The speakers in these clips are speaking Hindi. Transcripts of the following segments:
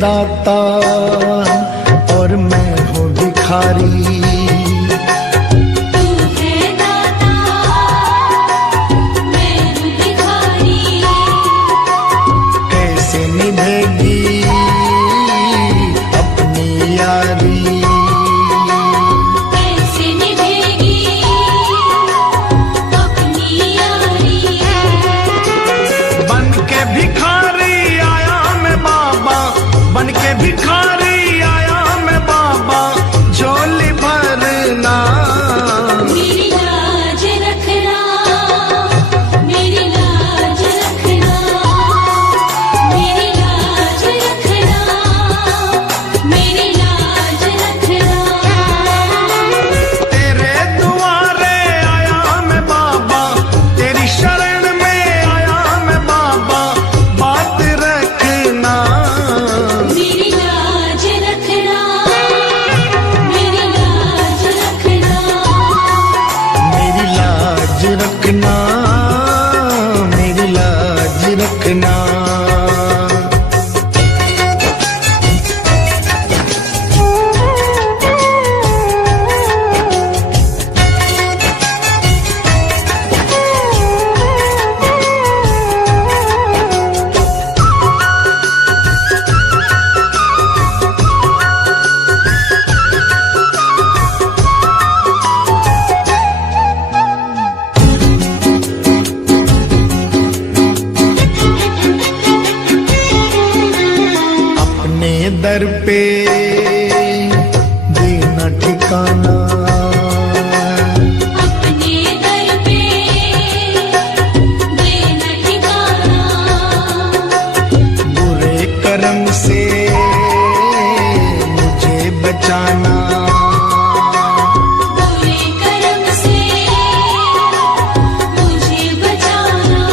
दाता और मैं हूँ भिखारी। भिखारी आया मैं बाबा, झोली भरना। मेरी लाज रखना, मेरी लाज रखना, मेरी लाज रखना, मेरी लाज रखना। तेरे दुआरे आया मैं बाबा, तेरी शरण में आया मैं बाबा, बात रखना। मेरी लाज रखना, मेरी लाज रखना, मेरी लाज रखना, मेरी लाज रखना। दर पे देना ठिकाना, अपने दर पे देना ठिकाना। बुरे कर्म से मुझे बचाना, बुरे कर्म से मुझे बचाना।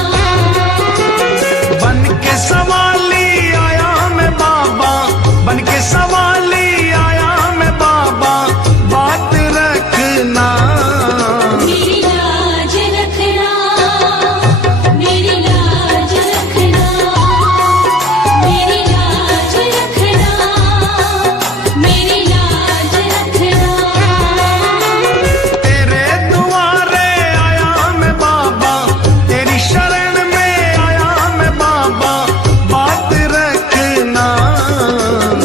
बन के सवाली आया मैं बाबा, बन के सवाली आया मैं बाबा, बात रखना। मेरी लाज रखना, मेरी लाज रखना, मेरी लाज रखना, मेरी लाज रखना। तेरे दुआरे आया मैं बाबा, तेरी शरण में आया मैं बाबा, बात रखना।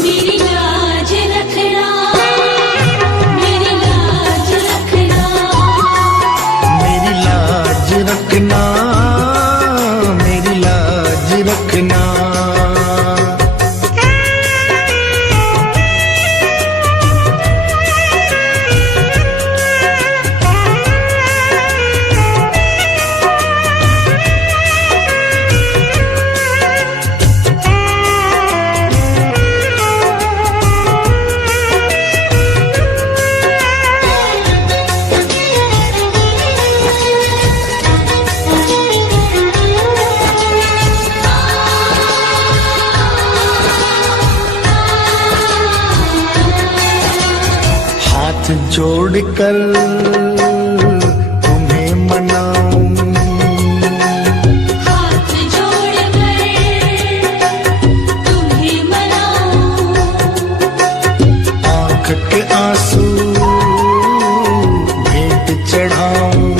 मेरी लाज रखना, मेरी लाज रखना, मेरी लाज रखना, मेरी लाज रखना। हाथ जोड़कर तुम्हें मनाऊं, हाथ जोड़कर तुम्हें मनाऊं। आंख के आंसू भेंट चढ़ाऊं,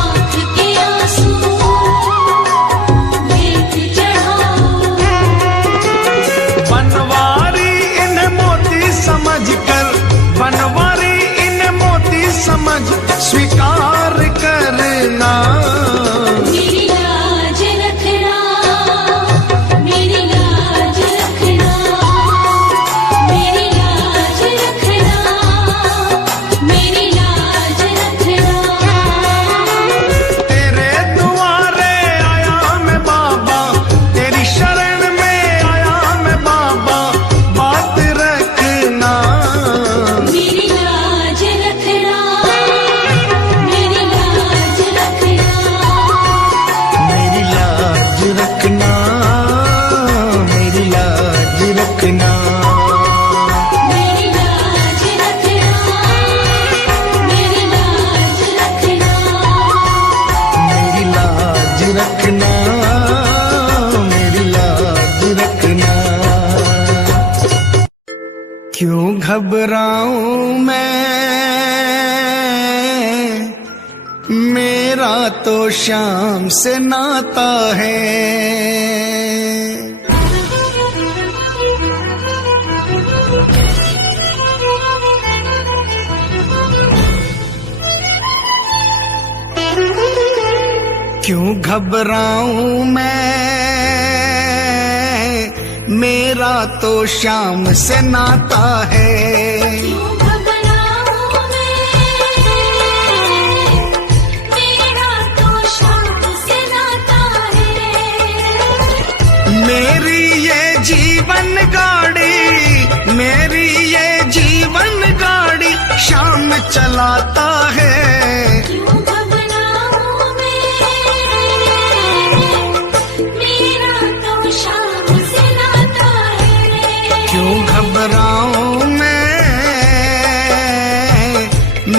आँख के आंसू भेंट चढ़ाऊं। बनवारी इन्हें मोती समझकर, बनवारी इन्हें मोती समझ स्वीकार क्यों घबराऊं मैं, मेरा तो शाम से नाता है। क्यों घबराऊं मैं, मेरा तो शाम से नाता है। क्यों घबराऊं मैं, मेरा तो शाम से नाता है। मेरी ये जीवन गाड़ी, मेरी ये जीवन गाड़ी शाम चलाता है। क्यों घबराऊं मैं, मेरा तो शाम से नाता है। क्यों घबराऊं मैं,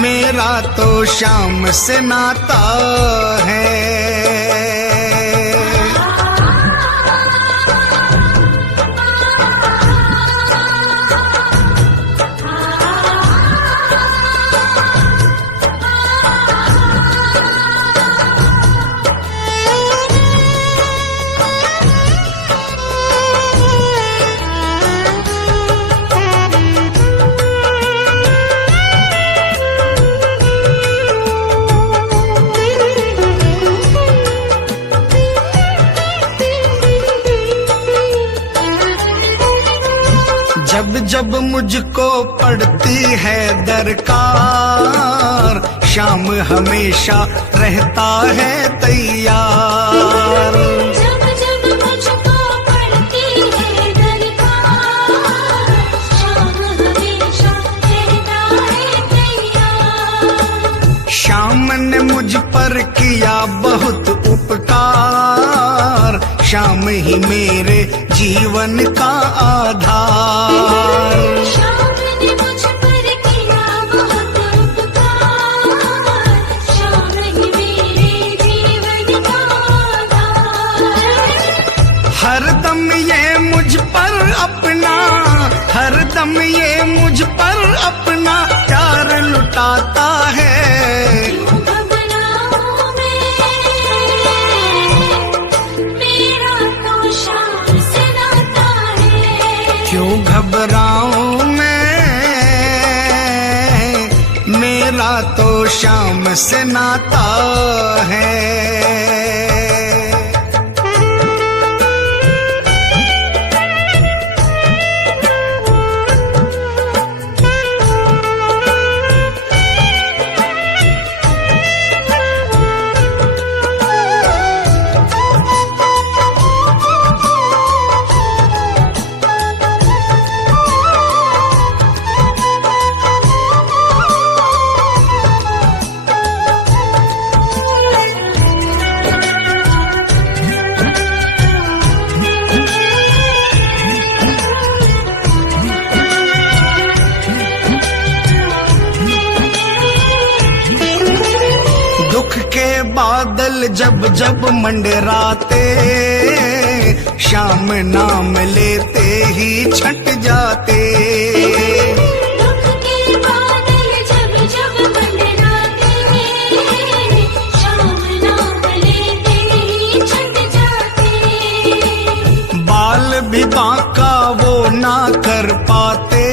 मेरा तो शाम से नाता है। जब जब मुझको पड़ती है दरकार, शाम हमेशा रहता है तैयार। जब जब मुझको पड़ती है दरकार, शाम हमेशा रहता है तैयार। शाम ने मुझ पर किया बहुत उपकार, शाम ही मेरे जीवन का आधार। शाम ने मुझ पर किया बहुत उपकार, शाम ही मेरे जीवन का आधार। हरदम ये मुझ पर अपना, हरदम ये मुझ पर अपना प्यार लुटाता है। क्यों घबराऊं मैं, मेरा तो शाम से नाता है। क्यों घबराऊं मैं, मेरा तो शाम से नाता है। दुख के बादल जब जब मंडराते, शाम नाम लेते ही छट जाते। दुख के बादल जब जब मंडराते, शाम नाम लेते ही छट जाते। बाल भी बांका वो ना कर पाते,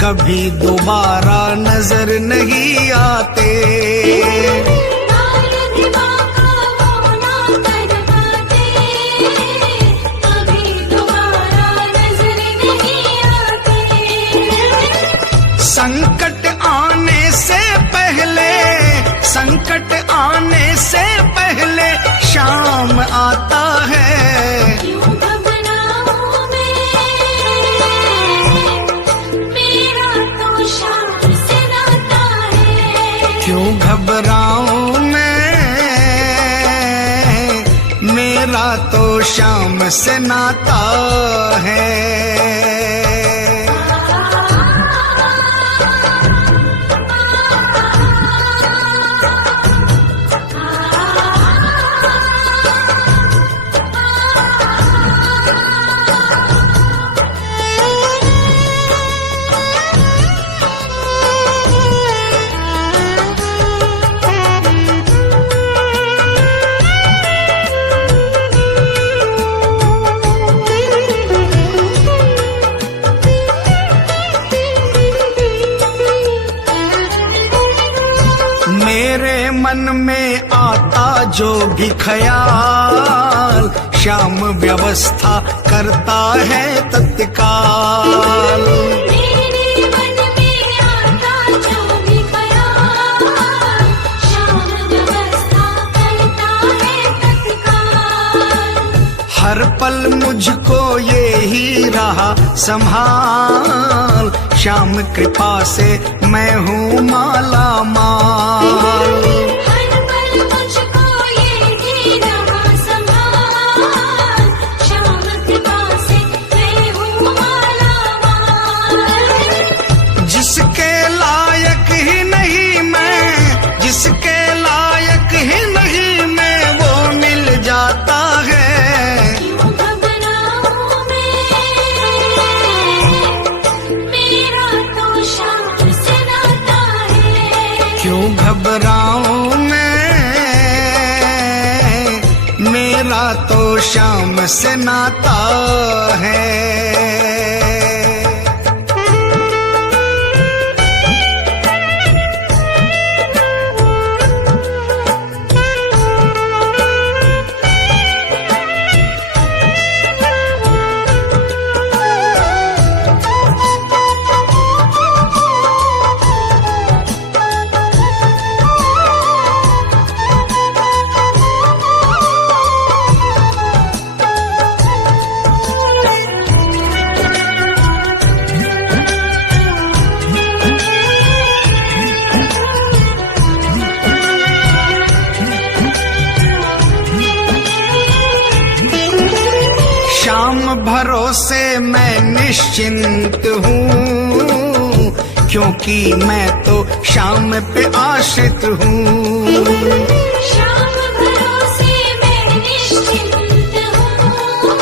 कभी दोबारा नजर नहीं आते। बाल भी बांका वो ना कर पाते, कभी दोबारा नजर नहीं आते। संकट आने से पहले, संकट आने से पहले शाम आता है। क्यों घबराऊं मैं, मेरा तो शाम से नाता है। क्यों घबराऊं मैं, मेरा तो शाम से नाता है। मन में आता जो भी ख्याल, श्याम व्यवस्था करता है तत्काल। मेरे मन में आता जो भी ख्याल, श्याम व्यवस्था करता है तत्काल। हर पल मुझको ये ही रहा संभाल, श्याम कृपा से मैं हूँ माला माल। हर पल मुझको ये ही रहा संभाल, श्याम कृपा से मैं हूँ माला माल। जिसके लायक ही नहीं मैं, जिसके लायक ही नहीं मैं, वो मिल जाता है। क्यों घबराऊं मैं, मेरा तो श्याम से नाता है। क्यों घबराऊं मैं, मेरा तो श्याम से नाता है। श्याम भरोसे मैं निश्चिंत हूँ, क्योंकि मैं तो श्याम पे आश्रित हूँ। श्याम भरोसे मैं निश्चिंत हूँ,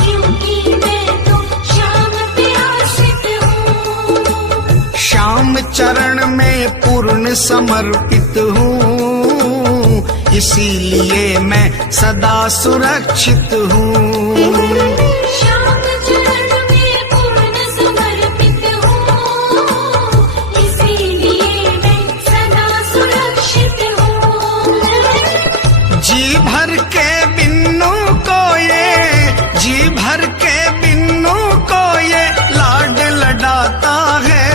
क्योंकि मैं तो श्याम पे आश्रित हूँ। श्याम चरण में पूर्ण समर्पित हूँ, इसीलिए मैं सदा सुरक्षित हूँ। श्याम चरण में पूर्ण समर्पित हूँ, इसीलिए मैं सदा सुरक्षित हूँ। जी भर के बिन्नू को ये, जी भर के बिन्नू को ये लाड लडाता है।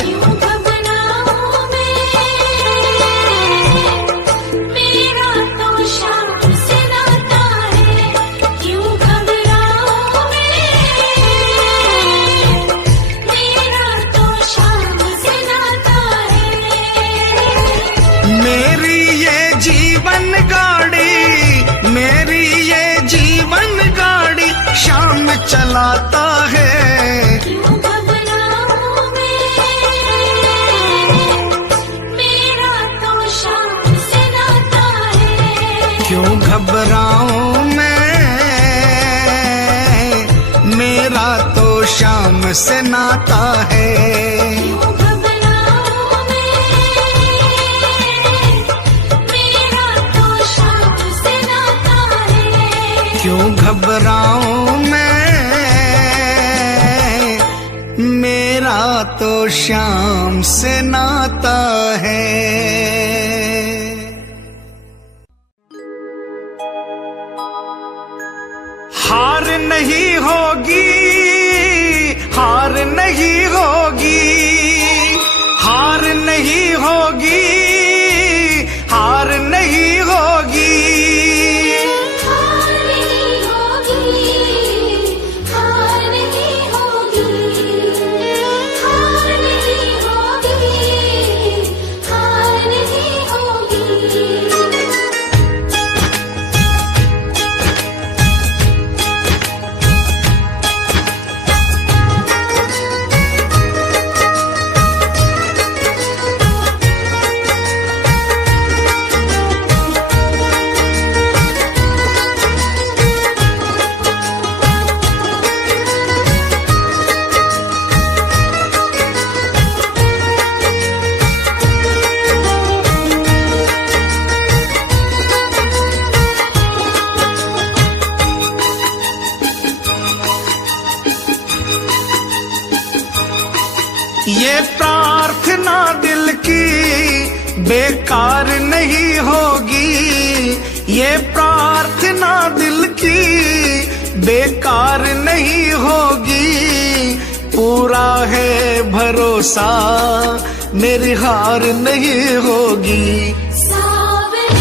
क्यों घबराऊं मैं, मेरा तो श्याम से नाता है। क्यों घबराऊं मैं, मेरा तो श्याम से नाता है। मेरी ये जीवन गाड़ी, मेरी ये जीवन गाड़ी श्याम चलाता है। क्यों घबराऊं मैं, मेरा तो श्याम से नाता है। क्यों घबराऊं मैं, मेरा तो श्याम से नाता है। क्यों घबराऊं मैं, मेरा तो श्याम से नाता है। क्यों घबराऊं मैं, मेरा तो श्याम से नाता है। हार नहीं होगी, हार नहीं होगी, हार नहीं होगी, हार नहीं होगी। हार नहीं होगी, हार नहीं होगी, हार नहीं होगी, हार नहीं होगी। ये प्रार्थना दिल की बेकार नहीं होगी, ये प्रार्थना दिल की बेकार नहीं होगी। पूरा है भरोसा, मेरी हार नहीं होगी। सावरे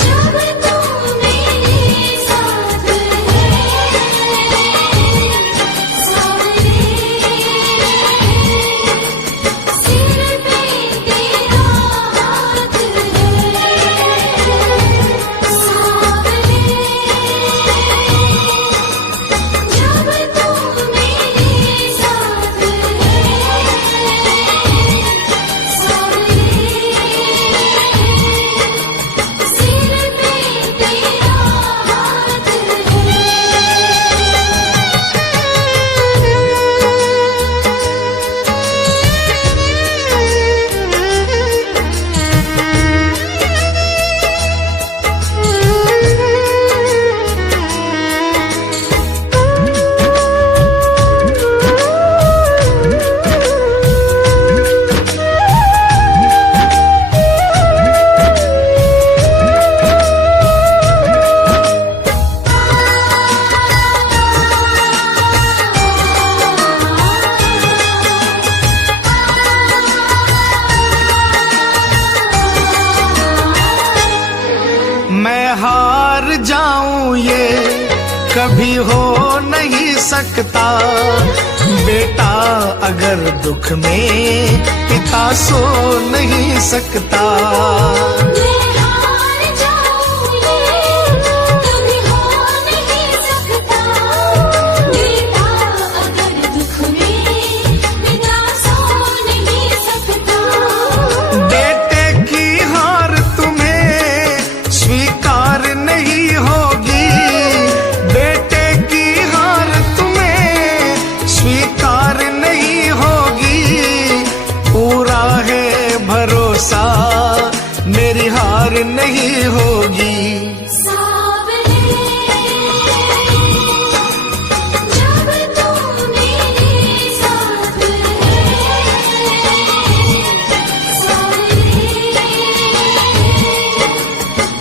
जब तू मेरे साथ है, सावरे सिर पे तेरा हाथ है, सावरे जब तू मेरे साथ है, सावरे सिर पे तेरा हाथ मैं हार जाऊं ये कभी हो नहीं सकता। बेटा अगर दुख में पिता सो नहीं सकता। मैं हार जाऊं ये कभी हो नहीं सकता। बेटा अगर दुख में पिता सो नहीं सकता। बेटे की हार तुम्हें स्वीकार नहीं होगी। बेटे की हार तुम्हें स्वीकार नहीं होगी। पूरा है भरोसा, मेरी हार नहीं होगी। सावरे जब तू मेरे साथ है, सावरे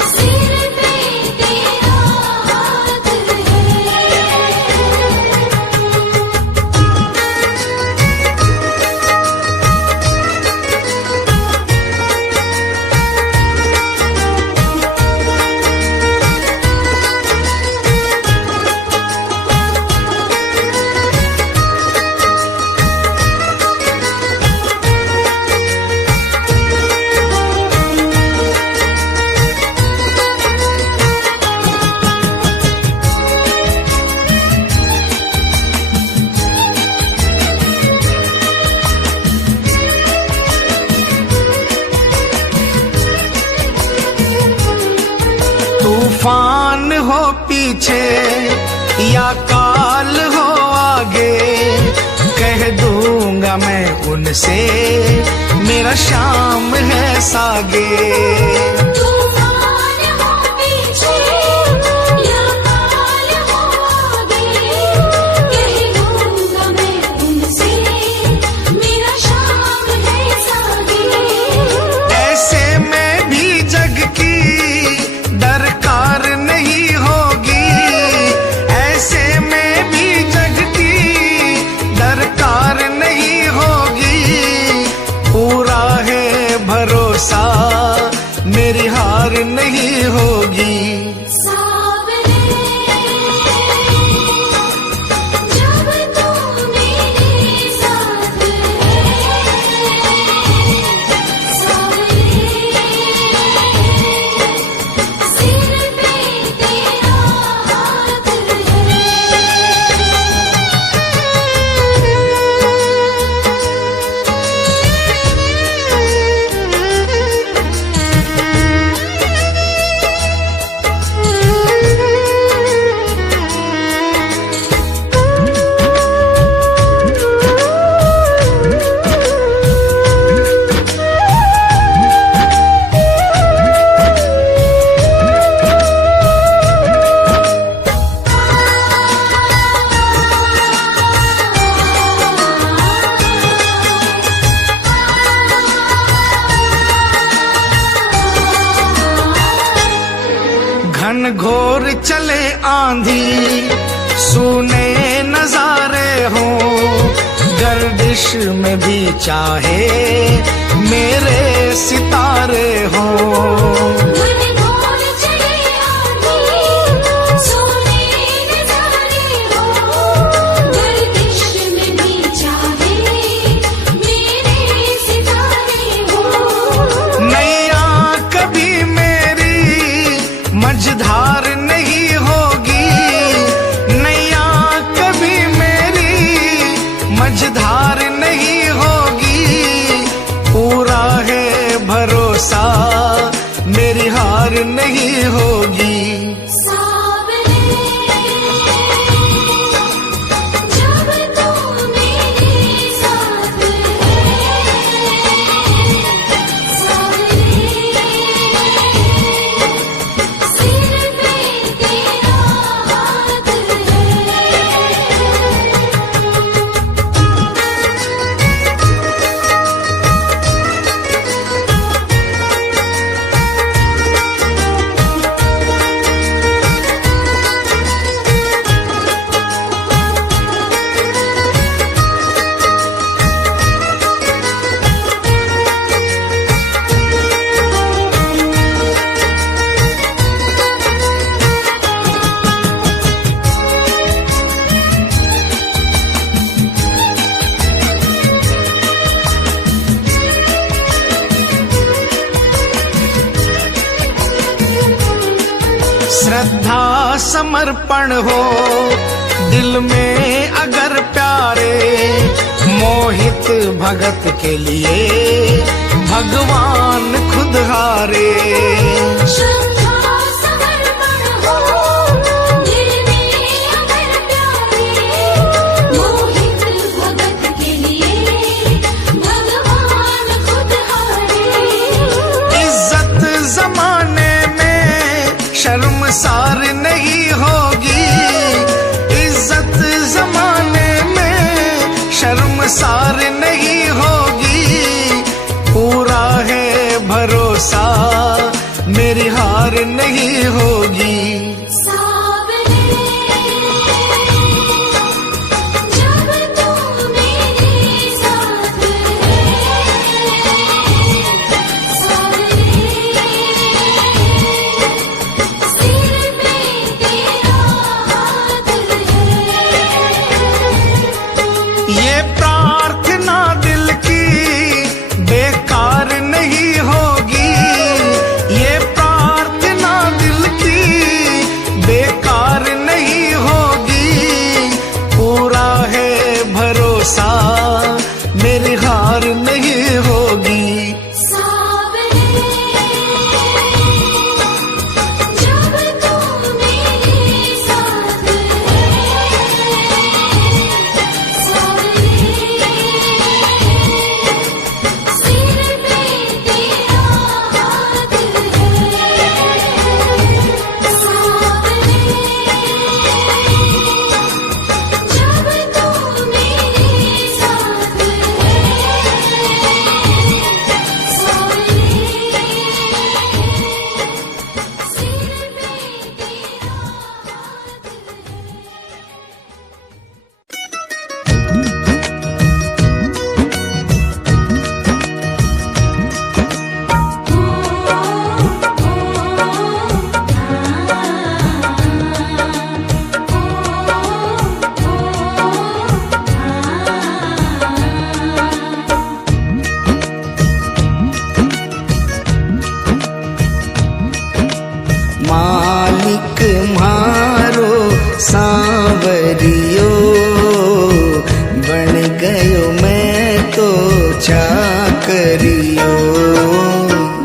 सिर पे तेरा हाथ है। तूफान हो पीछे या काल हो आगे, कह दूंगा मैं उनसे मेरा शाम है सागे। तूफान हो पीछे या काल हो आगे, कह दूंगा मैं उनसे मेरा शाम है सागे। ऐसे में भी जग की दरकार नहीं होगी। ऐसे में भी जग की दरकार नहीं होगी। पूरा है भरोसा, मेरी बांधी सुने नजारे हो, गर्दिश में भी चाहे मेरे सितारे हो। धन धोर चले आंधी, सोने नजारे हो, गर्दिश में भी चाहे मेरे सितारे हो। नैया कभी मेरी मझधार नहीं होगी, नैया कभी मेरी मझधार नहीं होगी, पूरा है भरोसा मेरी हार नहीं होगी। सावरे जब तू मेरे साथ है, सावरे सिर पे तेरा हाथ है। श्रद्धा समर्पण हो दिल में अगर प्यारे, मोहित भगत के लिए भगवान खुद हारे। श्रद्धा समर्पण हो दिल में अगर प्यारे, मोहित भगत के लिए भगवान खुद हारे। इज्जत जमाने में शर्मसार नहीं होगी, इज्जत जमाने में शर्मसार नहीं होगी, पूरा है भरोसा मेरी हार नहीं होगी। सावरे जब तू मेरे साथ है, सावरे सिर पे तेरा हाथ है। ये प्रार्थना दिल की बेकार नहीं होगी, ये प्रार्थना दिल की बेकार नहीं होगी, पूरा है भरोसा मेरी हार नहीं होगी। सावरे जब तू मेरे साथ है, सावरे सिर पे तेरा हाथ है। सावरे जब तू मेरे साथ है, सावरे सिर पे तेरा हाथ है। मालिक मारो सांवरियो, बन गयो मैं तो चाकरियो।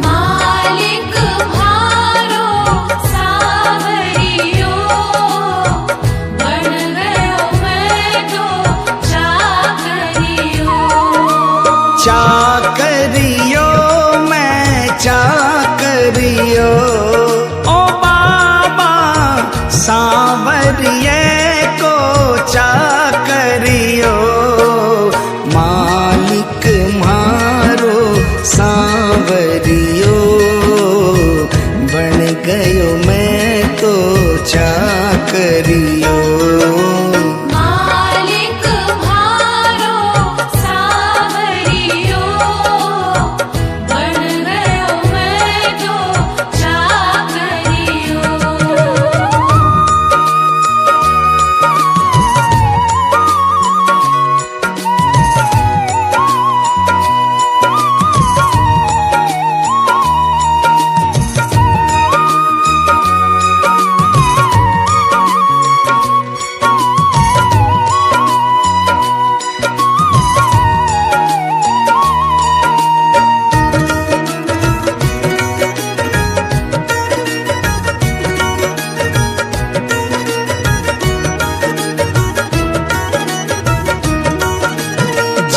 मालिक भारो सावरियो, बन गयो मैं तो चाकरियो। चाकरियो मैं चाकरियो, ओ बाबा सांवरिये को चाकरियो। मालिक मारो सा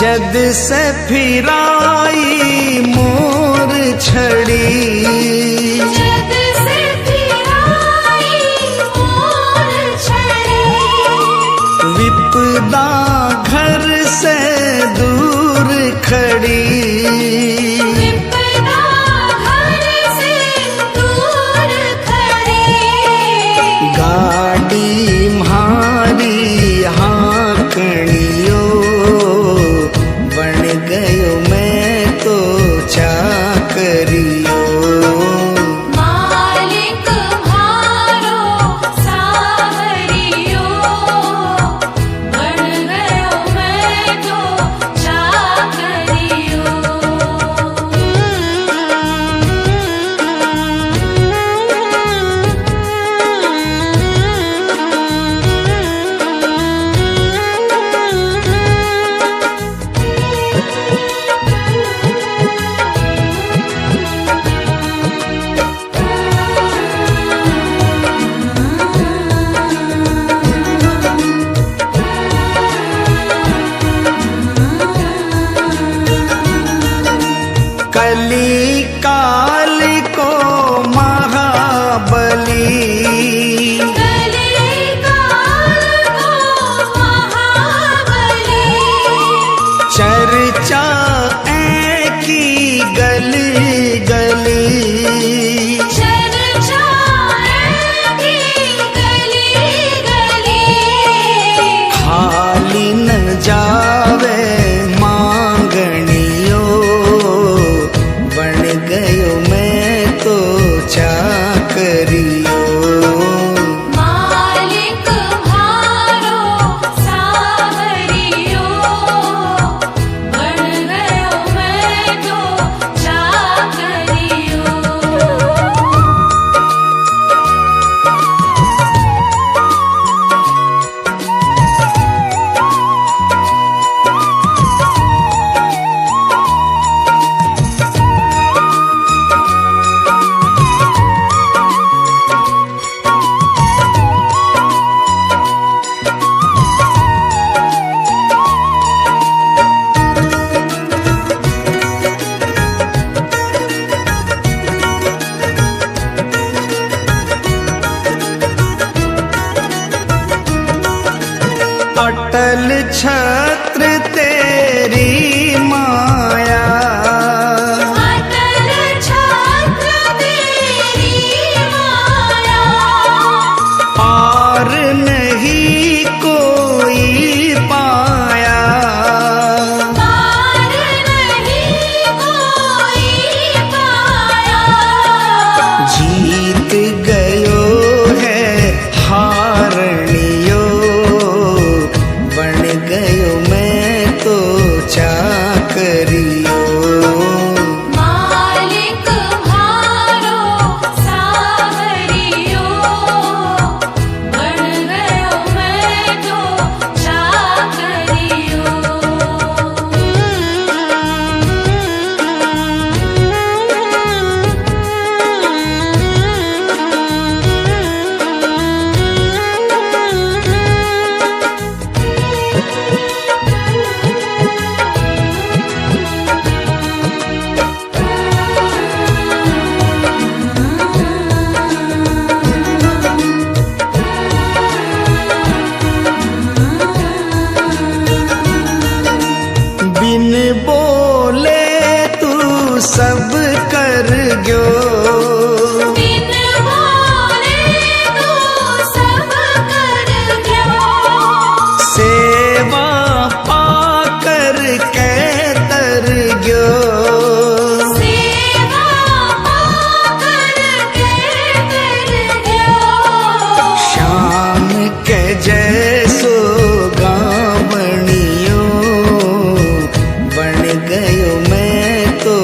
जद से फिराई मोर छड़ी, जद से फिराई मोर छड़ी, विपदा घर से दूर खड़ी, विपदा घर से दूर खड़ी, गाड़ी म्हारी हाँकड़ियो, बन गयो मैं तो चाकरियो। मालिक म्हारो सावरियो, बन गयो मैं तो चाकरियो। कली काल को महाबली, कली काल को महाबली, चर्चा की गली गली, चर्चा की गली गली, खाली न जावे मांगनियो, बन गयो मैं तो चाकरियो। मालिक म्हारो सावरियो, बन गयो मैं तो चाकरियो। अटल छत्र तेरी माया, अटल छत्र तेरी माया, और नहीं कोई पाया, पार नहीं कोई पाया। जीत गयो है हारनियो, बन गयो मैं तो चाकरियो। मालिक म्हारो सावरियो, बन गयो मैं तो चाकरियो। बिन बोले तू सब कर गयो, बिन बोले तू सब कर गयो, सेवा पाकर के तर गयो, सेवा पाकर के कर गयो। श्याम के जैसो गावणियो, बन गयो मैं तो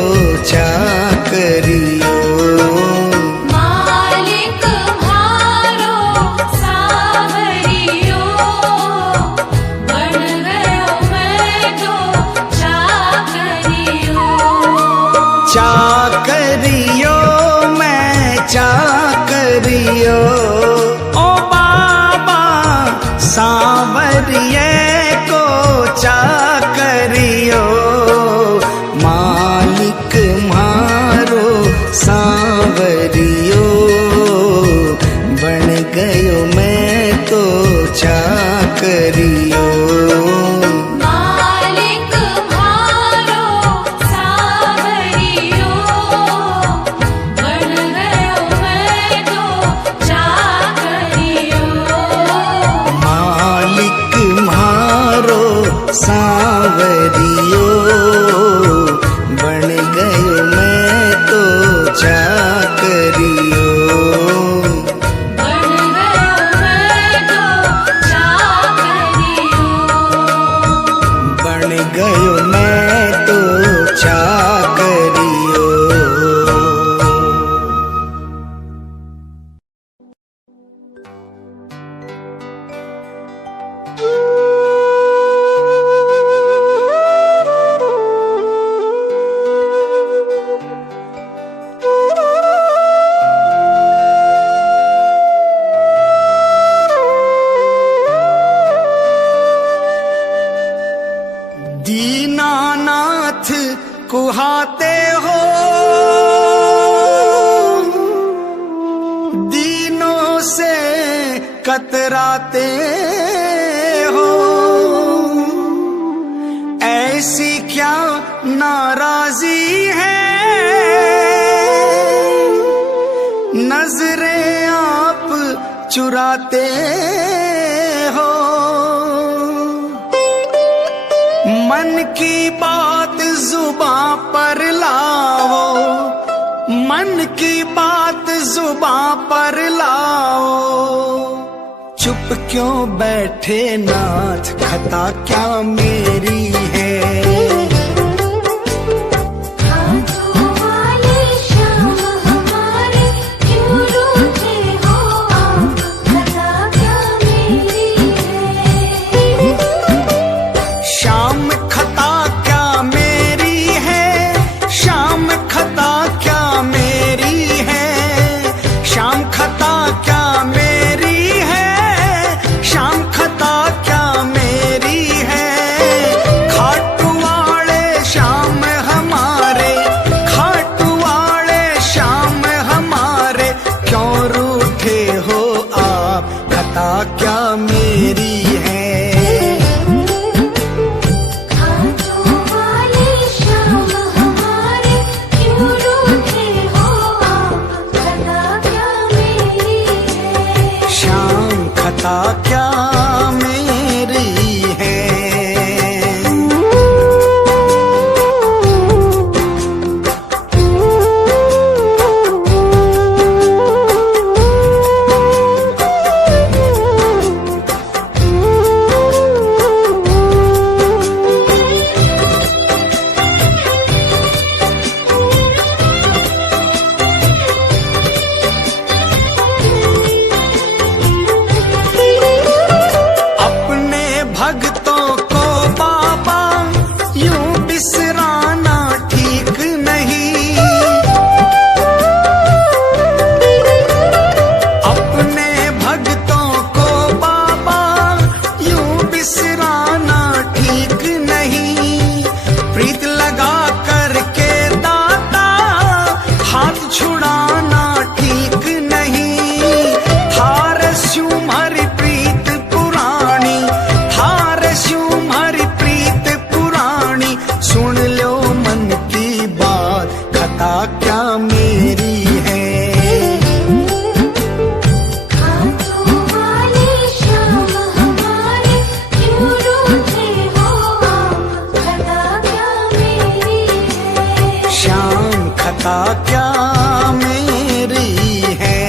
चाकरियो। मालिक म्हारो सावरियो, बन गयो मैं तो चाकरियो। चाकरियो मैं चाकरियो, ओ बाबा सांवरिये को चाकरियो। करियो। मालिक म्हारो सावरियो, बन गयो मैं तो चाकरियो। मालिक म्हारो सांवरियो, बन गयो मैं तो चाकरियो। बन गयो मैं तो चाकरियो। बन गयो मैं तो चाकरियो। दीनानाथ कुहाते हो, दीनों से कतराते हो। ऐसी क्या नाराजी है, नजरें आप चुराते हो। मन की बात जुबां पर लाओ, मन की बात जुबां पर लाओ। चुप क्यों बैठे नाथ, खता क्या मेरी है। हाथों वाले श्याम हमारे, क्यों रूठे हो आप, खता क्या मेरी है। शाम खता क्या मेरी है, शाम खता क्या मेरी है। शाम खता क्या मेरी है, शाम खता क्या मेरी है। खाटू वाले श्याम हमारे, खाटू वाले श्याम हमारे, क्यों रूठे हो आप, खता क्या मेरी है। हाथों वाले श्याम हमारे, क्यों रूठे हो आप, खता क्या मेरी है। शाम खता क्या मेरी है। अपने भक्तों को बाबा यूं बिसराना ठीक नहीं। अपने भक्तों को बाबा यूं बिसराना ठीक नहीं। प्रीत लगा करके दाता हाथ छुड़ाना ठीक नहीं। थार स्यूं हरि प्रीत पुरानी, थार स्यूं हरि प्रीत पुरानी। सुन लो मन की बात, खता क्या मेरी है। हाथों वाले श्याम हमारे, क्यों रूठे हो आप, खता क्या मेरी है। शाम खता क्या मेरी है।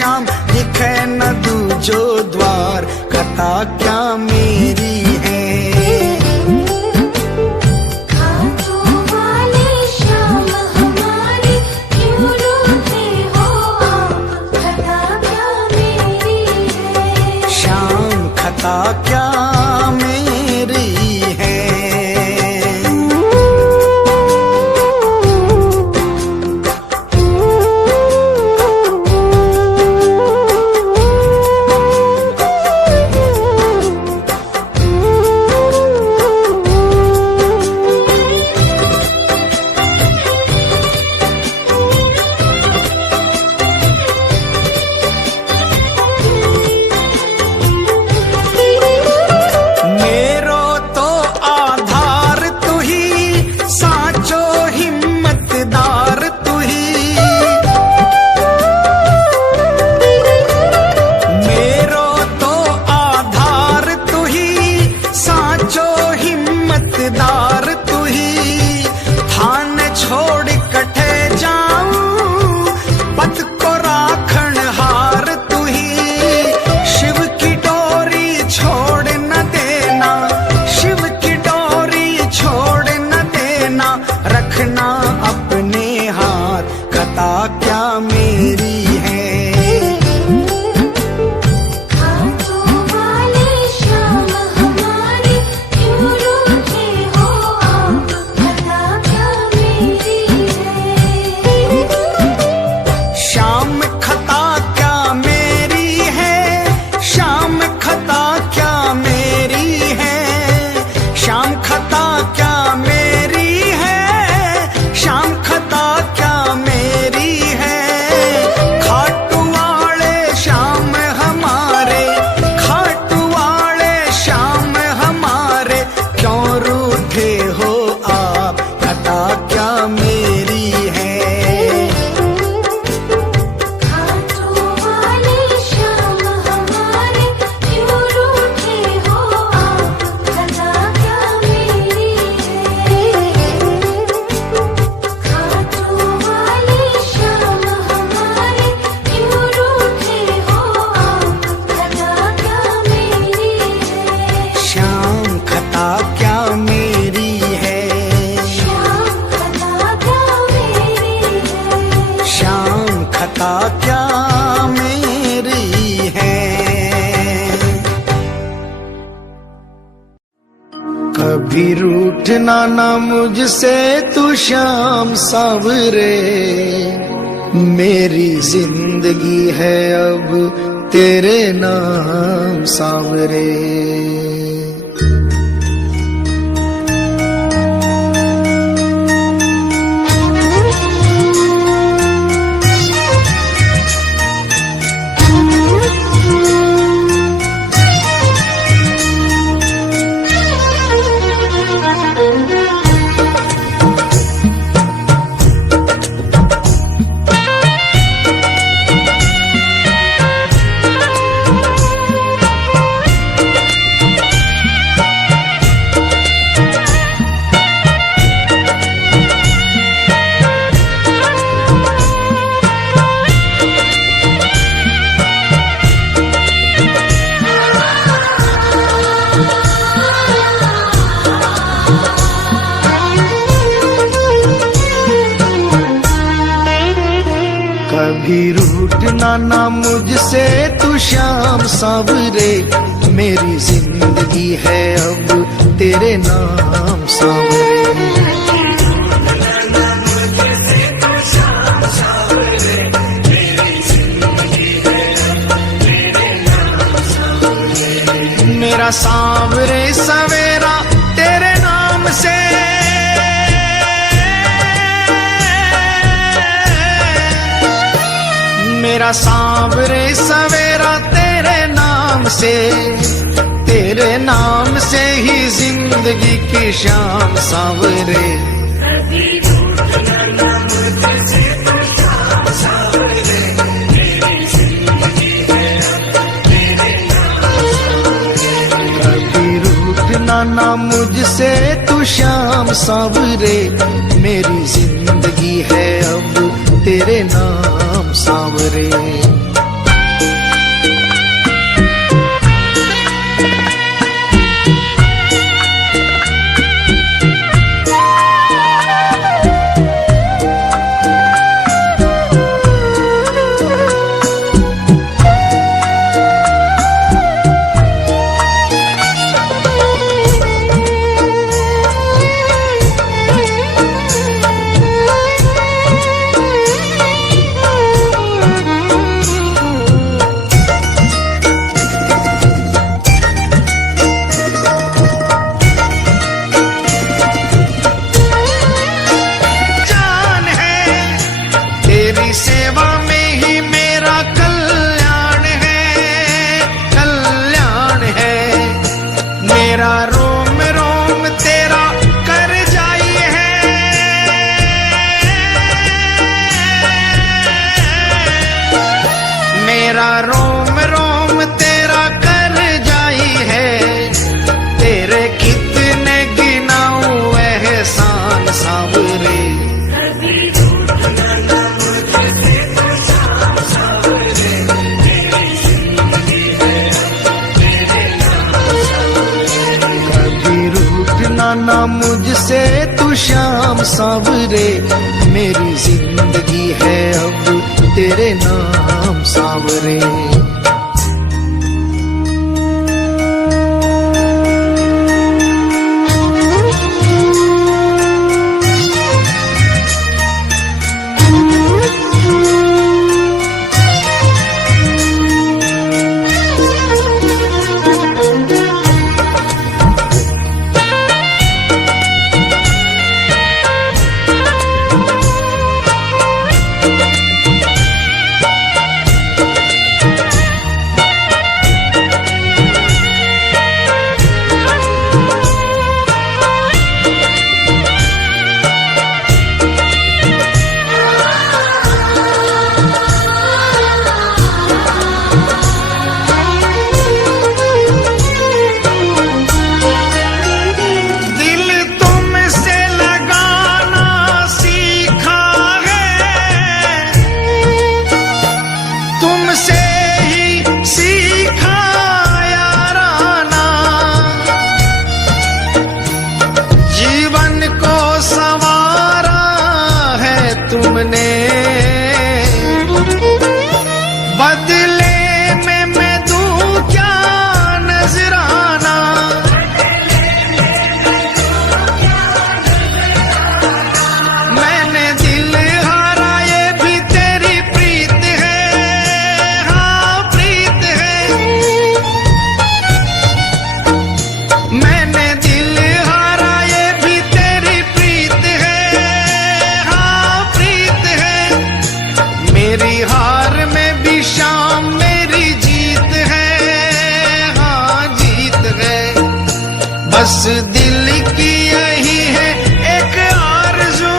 श्याम दिखे न दूजो द्वार, कथा क्या मेरी है। खाटू वाले श्याम हमारे क्यों रूठे हो आप, कथा क्या मेरी है। श्याम कथा क्या मेरी है। कभी रूठना ना मुझसे तू श्याम सावरे, मेरी जिंदगी है अब तेरे नाम सावरे। कभी रूठना ना मुझसे तू श्याम सावरे, मेरी जिंदगी है अब तेरे नाम सावरे। मेरा सांवरे सवेरा तेरे नाम से, मेरा सांवरे सवेरा तेरे नाम से, तेरे नाम से ही जिंदगी की शाम सांवरे। कभी रूठना ना मुझसे तू श्याम सांवरे, मेरी जिंदगी है अब तेरे नाम सांवरे। मेरा रोम रोम तेरा कर जाई है, तेरे कितने गिनाऊं एहसान सांवरे। ना मुझसे तू श्याम सांवरे, मेरी जिंदगी है अब तेरे नाम सांवरे। बदले में मैं दूं क्या नजराना, मैंने दिल हारा ये भी तेरी प्रीत है, हाँ प्रीत है। मैंने दिल हारा ये भी तेरी प्रीत है, हाँ प्रीत है। मेरी हार में भी शाम मेरी जीत है, हाँ जीत है। बस दिल की यही है एक आरज़ू,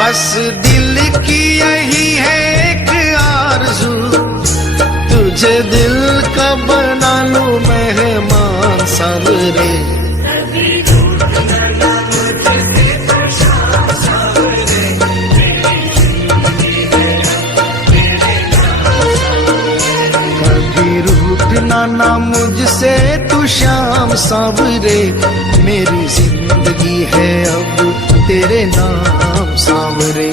बस दिल की यही है एक आरज़ू, तुझे दिल का बना लूं मेहमान सांवरे। ना मुझसे तू श्याम सांवरे, मेरी जिंदगी है अब तेरे नाम सांवरे।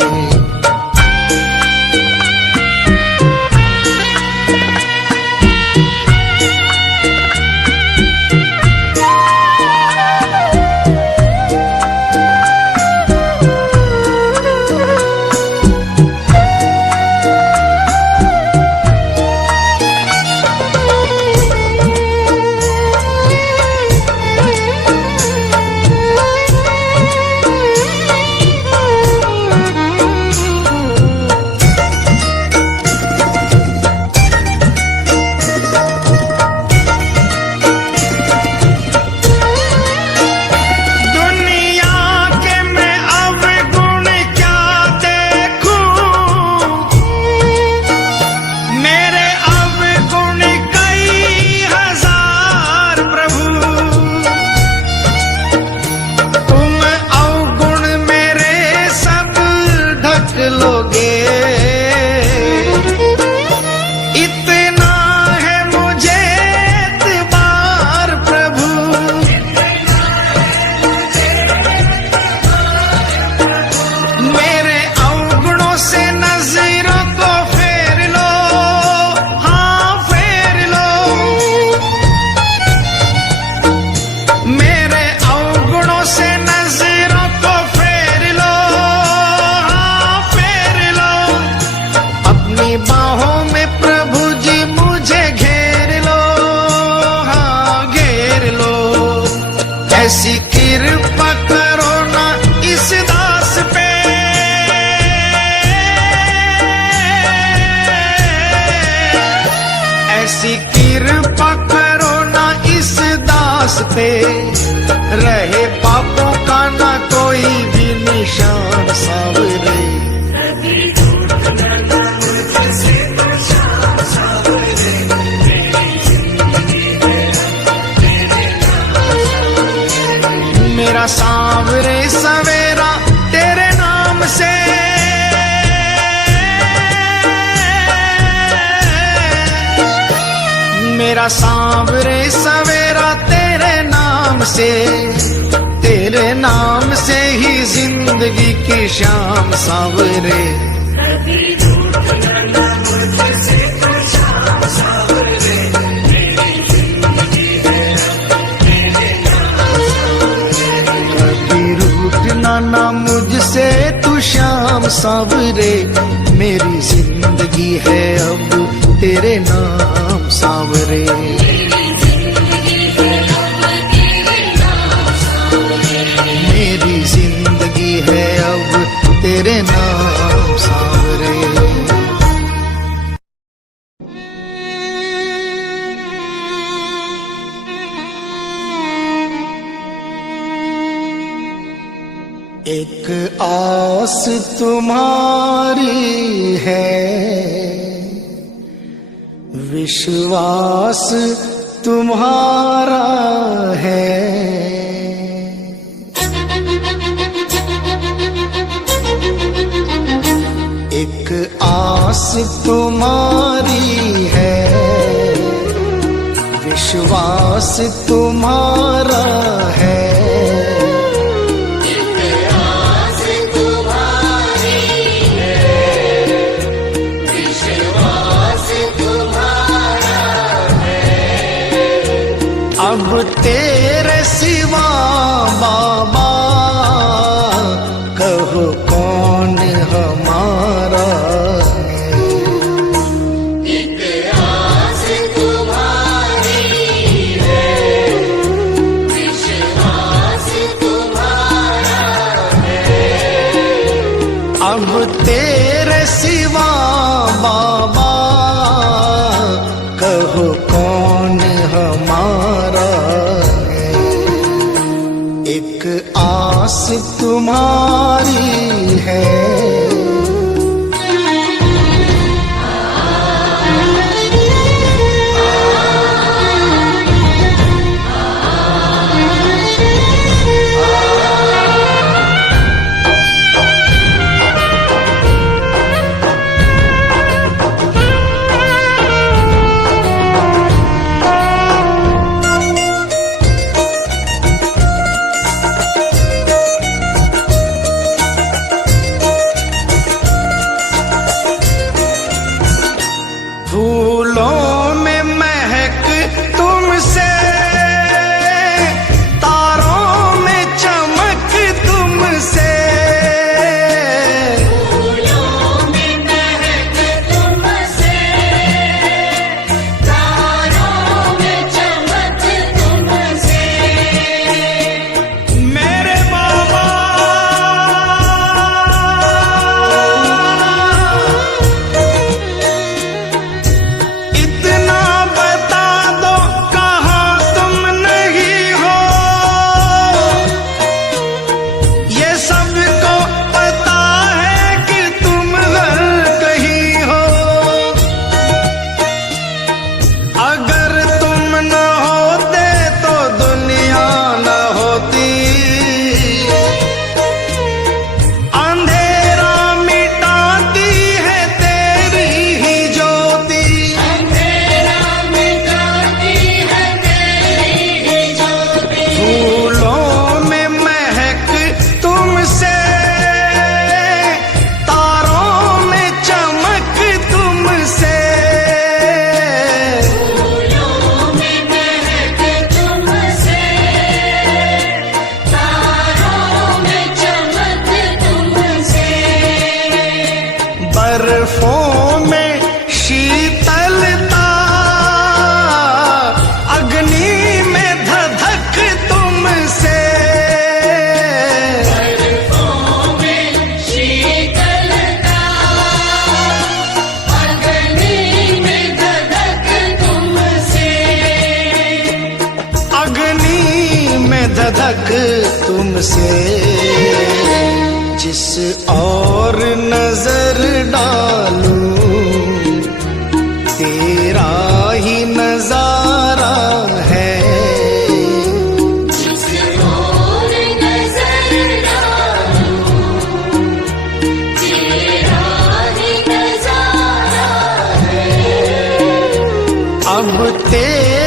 ऐसी कृपा करो ना इस दास पे, ऐसी कृपा करो ना इस दास पे, रहे पापों का ना कोई भी निशान सा मेरा सांवरे सवेरा तेरे नाम से ही जिंदगी की शाम सांवरे। कभी रूठना ना मुझसे तू श्याम सांवरे, मेरी जिंदगी है अब तेरे नाम सांवरे। मेरी जिंदगी है अब तेरे नाम सांवरे। एक आस तुम्हारी है, विश्वास तुम्हारा है। एक आस तुम्हारी है, विश्वास तुम्हारा है। अब तेरे सिवा बाबा कहो कौन हमारा है। एक आस तुम्हारी है, विश्वास तुम्हारा है। अब तेरे सिवा बाबा कहो कौन हमारा है। एक आस तुम्हारी है। फूलों में महक तुमसे, तारों में चमक तुमसे। फूलों में महक तुमसे, तारों में चमक तुमसे। मेरे बाबा इतना बता दो कहाँ तुम नहीं हो, ये सबको पता है कि तुम हर कहीं हो। अगर तुम न होते तो दुनिया न होती, अंधेरा मिटाती है तेरी ही ज्योति। अंधेरा मिटाती है तेरी ही ज्योति। फूलों में महक तुमसे, तारों में चमक तुमसे। फूलों में महक तुमसे, तारों में चमक तुमसे। बर्फों में शीतलता, अग्नि में धधक तुमसे। बर्फों में शीतलता, अग्नि में धधक तुमसे। अग्नि में धधक तुमसे। जिस और नजर डालूं तेरा ही नजारा है। जिस ओर नजर डालूं, तेरा ही नजारा है। अब तेरे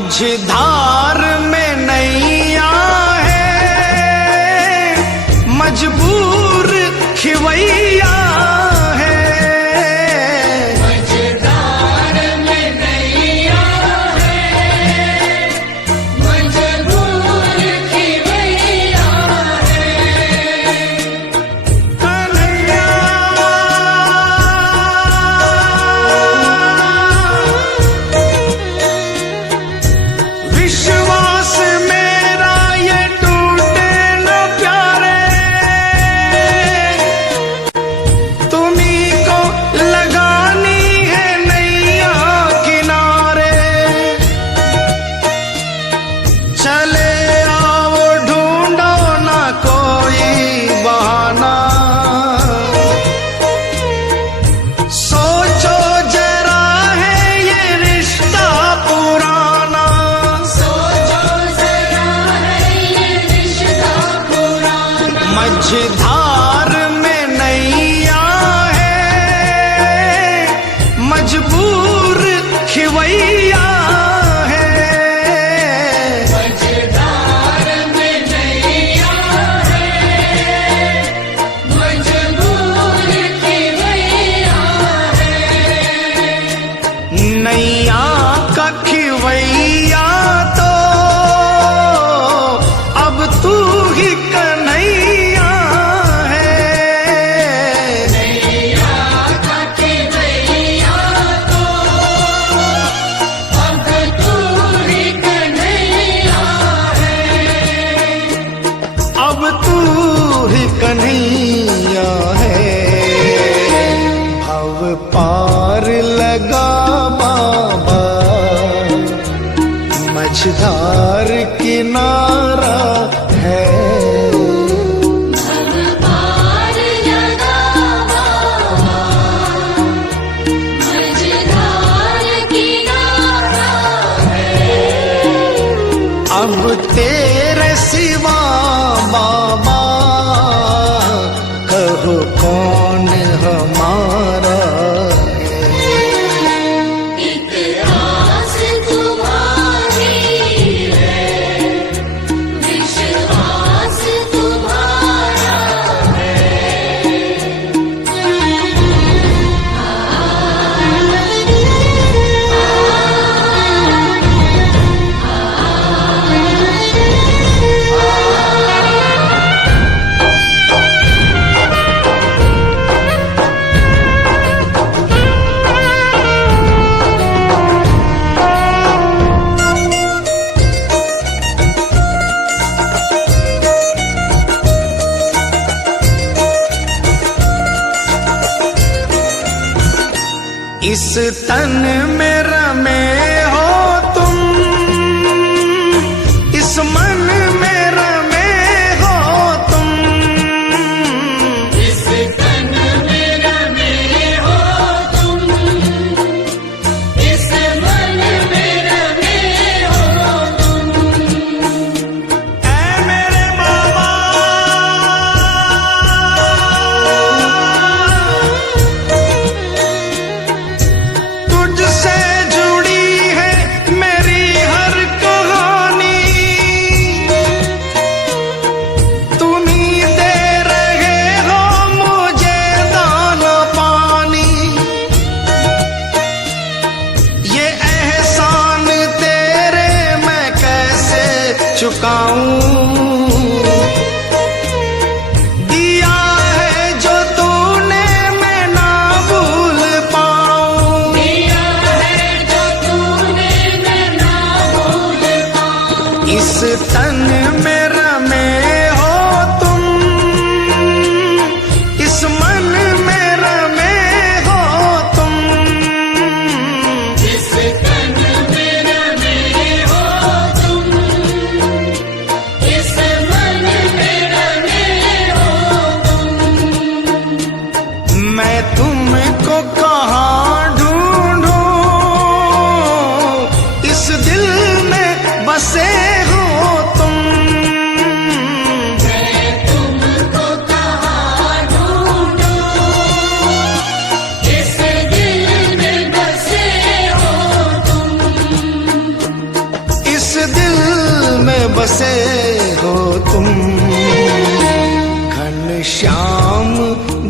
मझधार में नैया है, मजबूर खिवैया है। मझधार में नैया है, मजबूर खिवैया है। कन्हैया विश्वास मेरा ये टूटे न प्यारे, तुम्ही को लगानी है नैया किनारे। चले आओ ढूंढो ना कोई बहाना, सोचो जरा है ये रिश्ता पुराना। सोचो जरा है ये रिश्ता पुराना। मझधार में नैया है, मजबूर खिवैया है। मझधार में नैया है, मजबूर खिवैया है। नैया का खिवैया तो अब तू ही कन्हैया है। नैया का खिवैया तो अब तू ही कन्हैया है। अब तू ही कन्हैया है। भव पार लगा बाबा, मझधार किनारा है। पार लगा बाबा, मझधार किनारा है। अब तेरे सिवा बाबा, कहो कौन हमारा है। एक आस तुम्हारी है, विश्वास तुम्हारा इस तन में रमे हो तुम, इस मन में रमे हो तुम। इस तन में रमे हो तुम, इस मन में रमे हो तुम। ऐ मेरे बाबा, तुझसे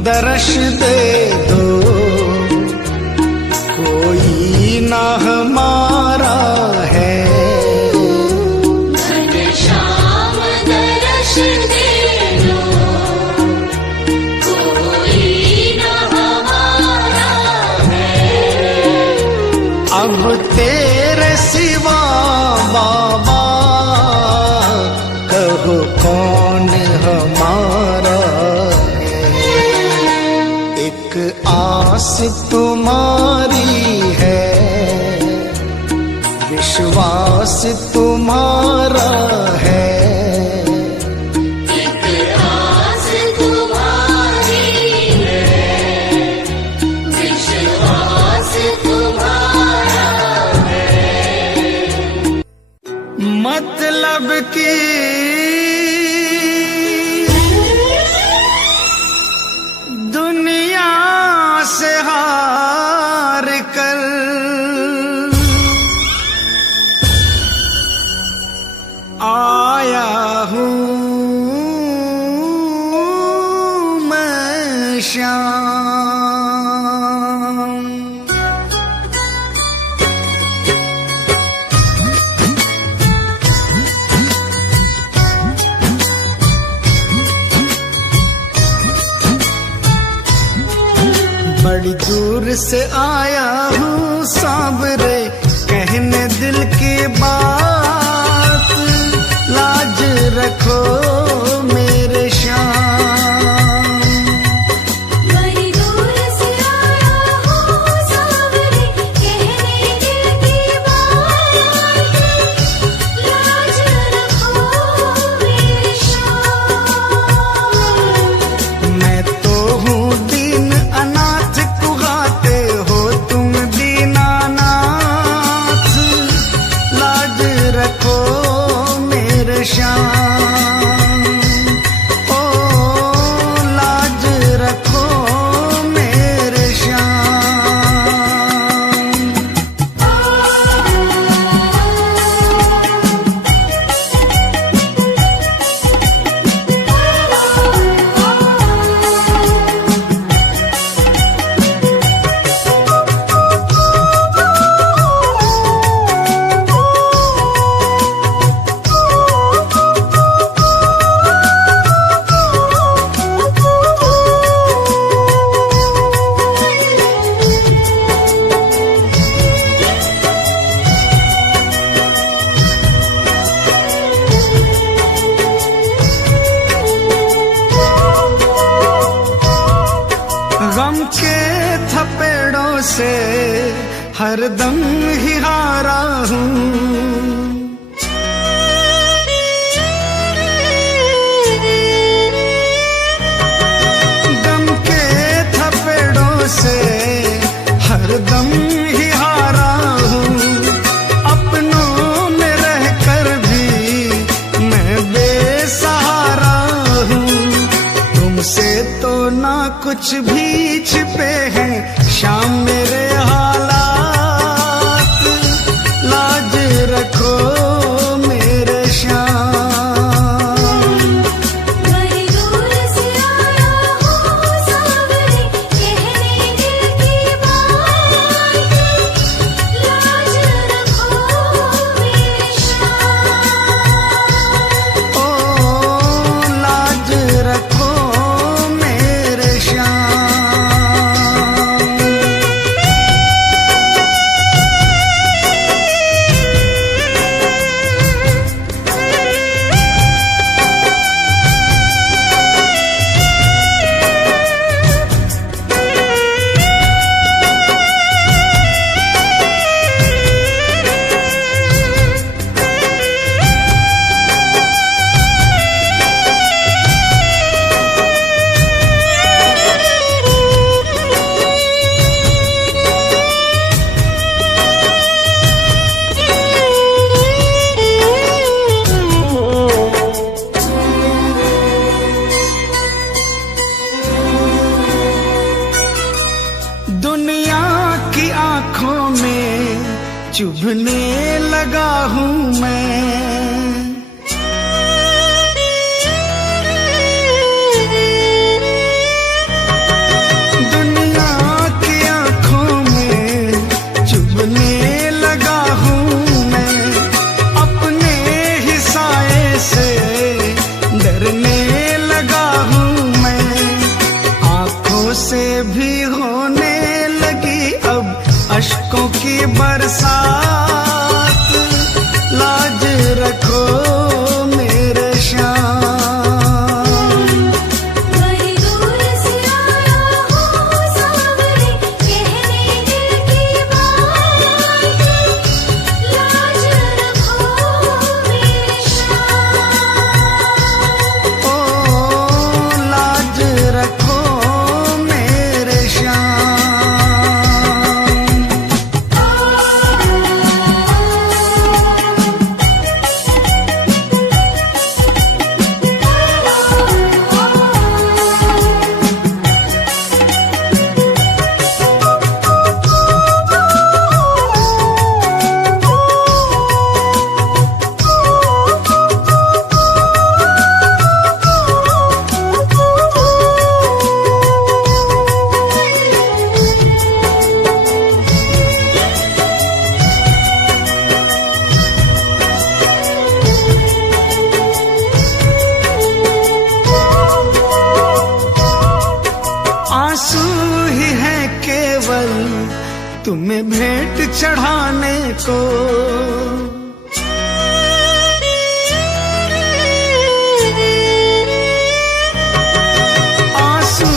दर्श दे दो, कोई ना हमारा है। घनश्याम दर्श दे दो, कोई न हमारा है। अब तेरे सिवा बाबा कहो कौन हमारा है। एक आस तुम्हारी है, विश्वास तुम्हारा है। एक आस तुम्हारी है, विश्वास तुम्हारा है। मतलब की दुनिया से हार कर आया हूँ मैं श्याम। बड़ी दूर से आया हूँ सांवरे, कहने दिल की बात। लाज रखो मेरे श्याम। बड़ी दूर से आया हूँ सांवरे, कहने दिल की बात। लाज रखो मेरे श्याम। मैं तो हूँ दीन अनाथ, कुगाते हो तुम दीनानाथ। लाज रखो मेरे श्याम, ओ लाज रखो मेरे श्याम। गम के थपेड़ों से हरदम ही हारा हूँ। गम के थपेड़ों से हरदम ही हारा हूँ। अपनों में रहकर भी मैं बेसहारा हूँ। तुमसे तो ना कुछ भी छिपे हैं शाम मेरे हालात। लाज रखो मेरे श्याम। बड़ी दूर से आया हूँ सांवरे, कहने दिल की बात। लाज रखो मेरे श्याम। ओ लाज रखो मेरे श्याम। चुभने लगा हूँ मैं। बरसात, लाज रखो मेरे श्याम। बड़ी दूर से आया हूँ सांवरे, कहने दिल की बात, लाज रखो मेरे श्याम। ओ लाज रखो मेरे श्याम। आंसू ही है केवल तुम्हें भेंट चढ़ाने को, आंसू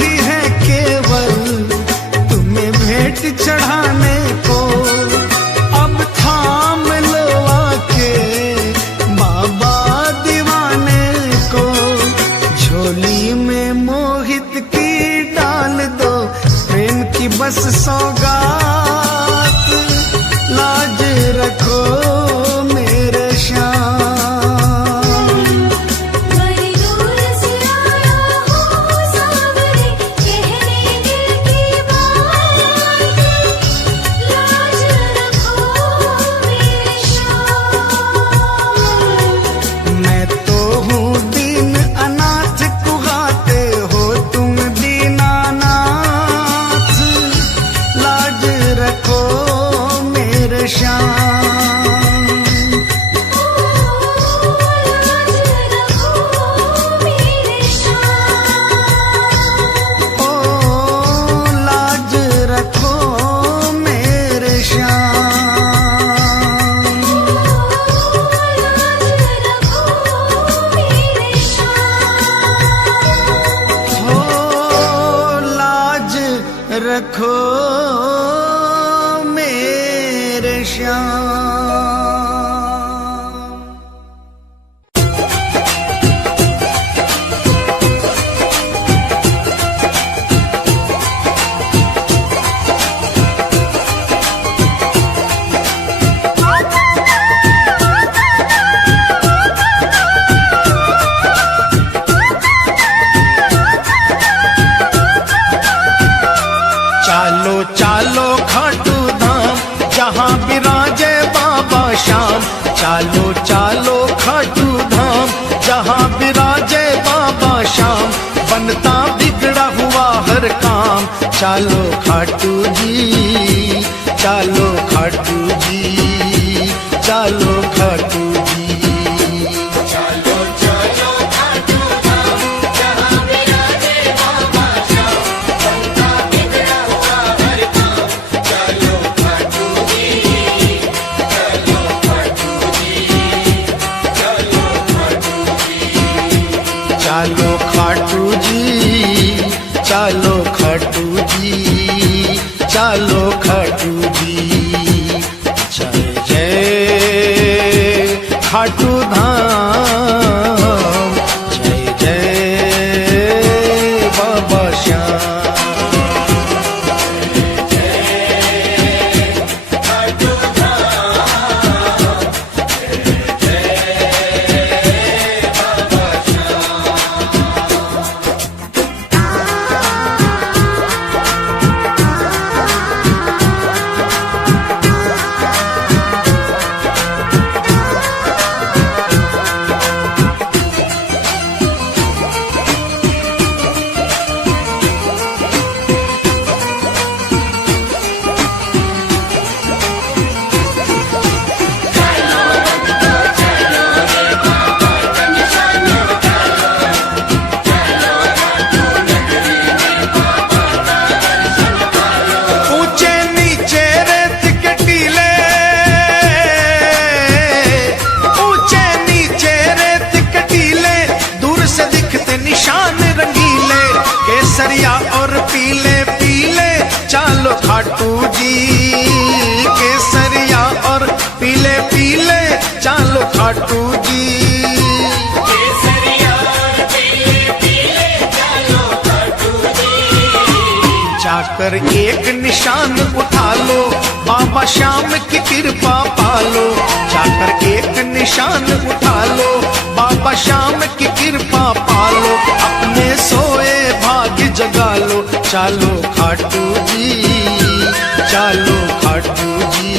ही है केवल तुम्हें भेंट चढ़ाने को। अब थाम लो आके बाबा दीवाने को, झोली में मोहित की डाल दो प्रेम की बस सौगात, लाज रखो मेरे श्याम। बड़ी दूर से आया हूँ सांवरे, कहने दिल की बात, लाज रखो मेरे श्याम। मैं तो हूँ दीन अनाथ, कुहाते हो तुम दीनानाथ, लाज रखो मेरे श्याम। लाज रखो मेरे श्याम। ओ लाज रखो मेरे श्याम। चालो चालो खाटू धाम, जहाँ विराजे बाबा श्याम। चालो चालो खाटू धाम, जहाँ विराजे बाबा श्याम। बनता बिगड़ा हुआ हर काम, चालो खाटू जी, चालो खाटू जी, चालो खाटू जी। चालो खाटू जी, चालो खाटू जी, चालो खाटू जी। जय जय खाटू धाम, जय जय बाबा श्याम। केसरिया और पीले पीले चालो खाटू जी, केसरिया और पीले पीले चालो खाटू जी। जाकर एक निशान उठा लो, बाबा श्याम की कृपा पालो। जाकर एक निशान उठा लो, बाबा श्याम की कृपा पालो। अपने सोए भाग्य जगा लो, चालो खाटू जी, चालो खाटू जी,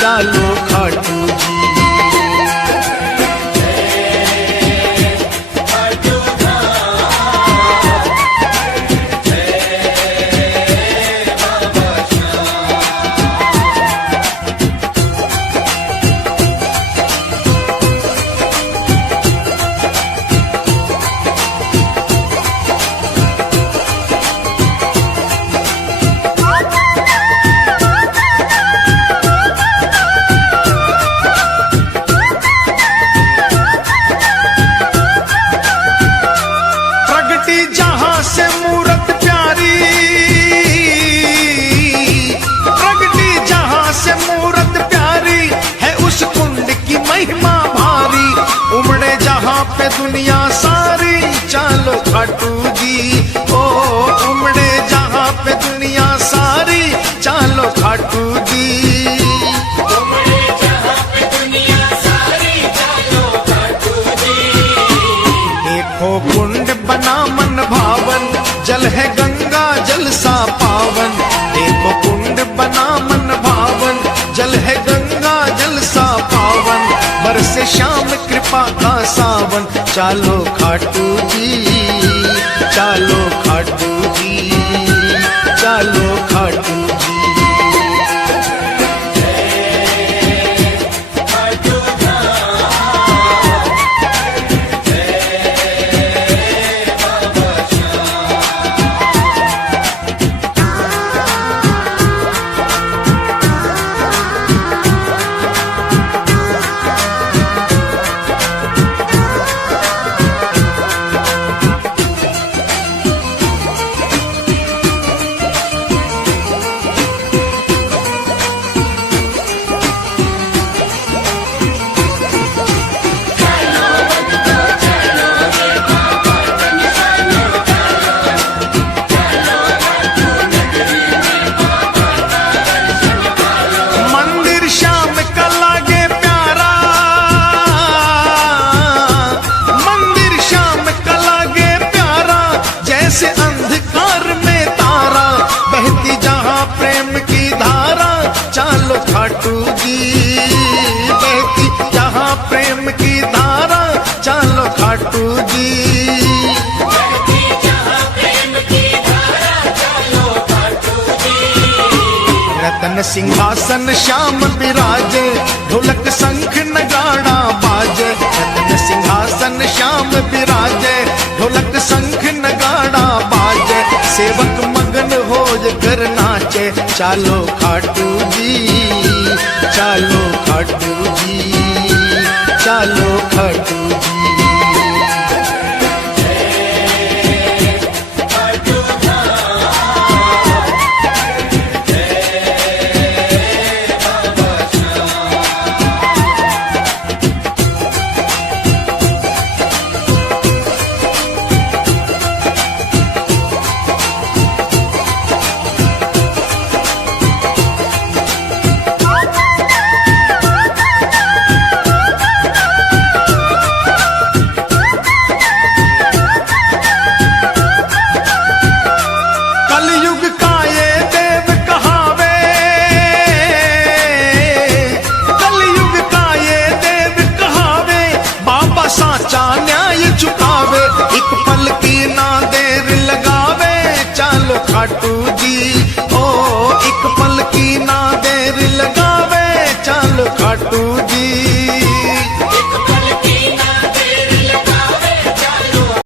चालो खाटू जी। दुनिया सारी चालो खाटू जी, ओ उमड़े जहां पे दुनिया सारी चालो खाटू जी। उमड़े जहां पे दुनिया सारी चालो खाटू जी। देखो कुंड बना मन भावन, जल है गंगा जल सा पावन। देखो कुंड बना मन भावन, जल है गंगा जल सा पावन। बरसे श्याम कृपा का सावन, चालो खाटू जी, चालो खाटू जी, चालो खाटू जी। खाटू जी बहती जहां प्रेम की धारा, चालो खाटू जी। रतन सिंहासन श्याम विराजे, ढोलक शंख नगाड़ा बाजे। रतन सिंहासन श्याम विराजे, ढोलक शंख नगाड़ा बाजे। सेवक मगन हो कर नाचे, चालो खाटू जी, चालो खाटू जी, चालो खाटू जी। खाटू जी